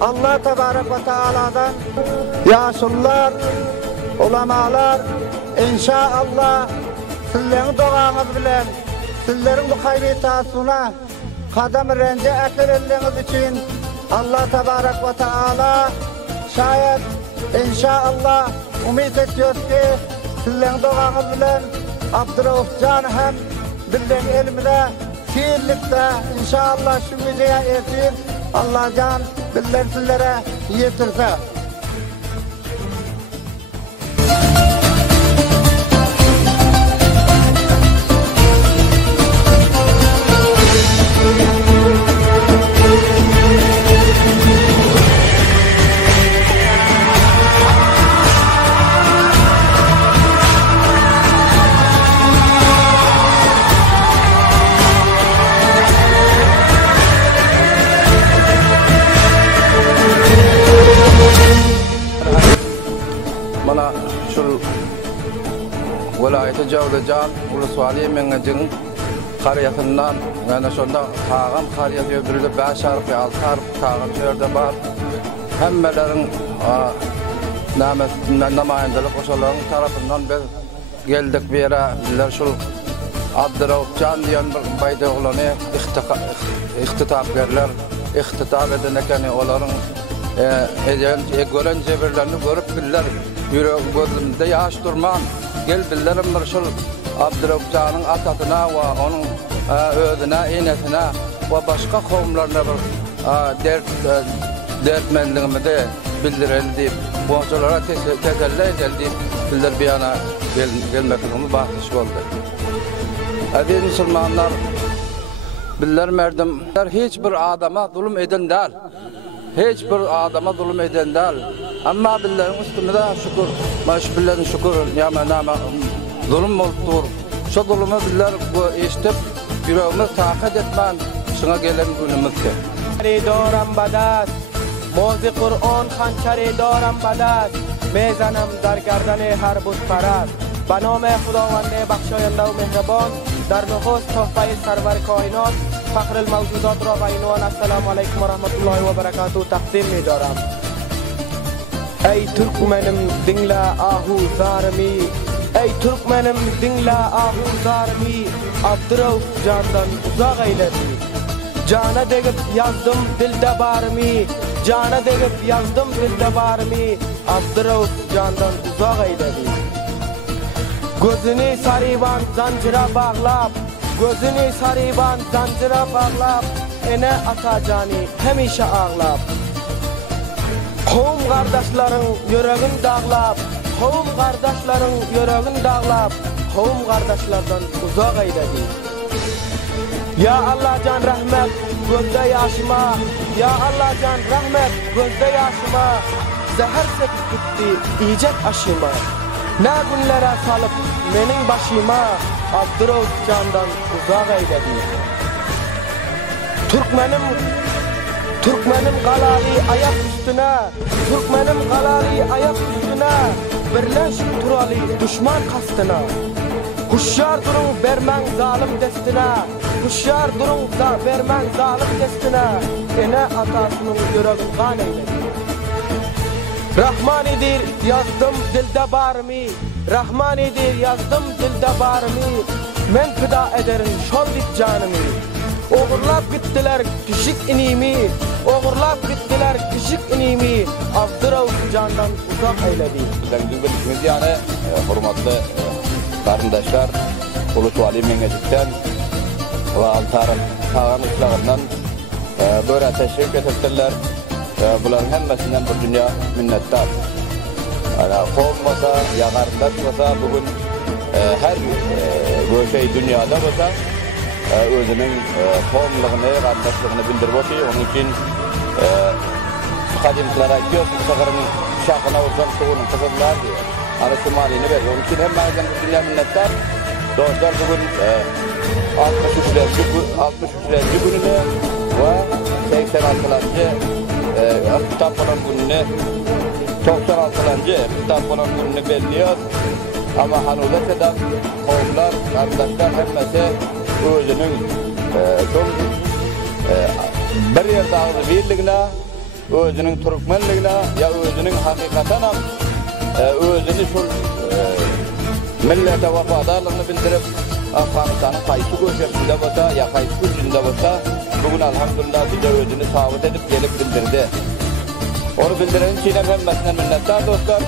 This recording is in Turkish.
Allah Tebarek ve Teala'dan yaşlılar, ulamalar inşallah sizlerin duanız bilen sizlerin bu hayri taasuna kadam rence ekeleliniz için Allah Tebarek ve Teala şayet inşallah umid ediyoruz ki sizlerin duanız bilen Abdurrahman hem bildiğin ilmine fiillikte inşallah şu müziğe ertir Allah can bizler sizlere yetirse. Mana şul vilayeti Jawlajan uluswali meňejin qaryatyndan ýa-da şonda tağam qaryat ýöbürde 5 harf 6 harf tağam şerde bar. Hemmelerin namaýandalyk oşalaryň tarapyndan biz geldik bu ýere. Bizler şul Abdurrahman diýen bir baýda oglany ihtitapgerler ihtitap eden ekeni olaryň gören jebirlerini görüp biller yürek gözümde yaş durman gel billerim bir şul Abdurrahman'ın atatyna we onun özüne enesine we başga kowmlarına bir dertmenligimizi bildirelim diýip bu oçalara teselli edildi biller bir yana gelmekligimiz bahtiş boldy. Aziz musulmanlar biller merdimler hiç bir adama zulüm eden däl. Hiç bir adama zulüm eden däl. Amma billerin üstümde şükür, maş billerin şükür, nama zulüm bolupdyr. Şu zulümü biller eşitip, yüreğimiz takat etmän, şuna gelen günümizde. Doram badat, mozi Kur'an hançari doram badat, mezanam dar gardane har bud parat. Banome Khudawande bakhşoyanda ve mehribon, dar nufus tohfai sarvar kainat, fakhrul mawjudat ra bayinwan. Assalamu alaykum ve rahmetullahi ve berekatuhu taqdim midaram. Ey Türkmenim dinle ahu zarmi, ey Türkmenim dinle ahu zarmi, Abdurrahman'dan uzak eyledi. Cana degip yazdım dilde barmi, cana degip yazdım dilde barmi, Abdurrahman'dan uzak eyledi. Gözünü sarıban zancıra bağlap, gözünü sarıban zancıra bağlap, ene atacağını hemişe ağlap. Kowum kardeşlerin yüreğin dağlap, kowum kardeşlerin yüreğin dağlap, kowum kardeşlerden uzak eyledi. Ya Allah can rahmet, gözde yaşıma, ya Allah can rahmet, gözde yaşıma, zehir sepip gitti, iyicek aşıma. Ne günlere salıp menin başıma Abdurrahman'dan uzak eyledi. Türkmenim galali ayak üstüne, Türkmenim galali ayak üstüne, birleşip turalı düşman kastına. Huşyar durun vermen zalim destine, huşyar durun vermen zalim destine, ene atasının yüreğin kan eyledi. Rahmanidir yazdım dilde barmi, Rahmanidir yazdım dilde barmi, men fida ederim şoldik canımı. Oğurlap gittiler küçük inimi, oğurlap gittiler küçük inimi, Abdurrahman'dan uzak eyledi. Bizden bilgimiz yani hurmatlı kardeşler, Ulus Vali Mengecik'ten ve Altar'ın Tağan Islağı'ndan böyle teşvik ettiler. Bunların hemmesinden bir dünya minnettar. Kovmasa, yakarlatmasa bugün her bu şey dünyada olsa özünün kovumluğunu, kardeşliğini bildirip oturuyor. Onun için kadimlere diyor ki sakarın şahına olsam soğunun kızıllar diyor. Ana Somali'ni veriyor. Onun için hemmesinden bir dünya minnettar. Dostlar bugün 63. gününü ve 86. Kitap olan gününü 96. kitap olan gününü belliyor. Ama hanılese'den kovumlar, arkadaşlar hemmesi özünün son bir yerde ağzı birliğine, özünün Türkmenliğine ya özünün hakikaten özünü şu millete vafadarlığını bildirip Afganistan'ın kayısı göçerisinde olsa ya kayısı gücünde olsa bugün elhamdülillah bize özünü sabit edip gelip bildirdi. Onu bildirenin için hemmesinden minnettar dostlar.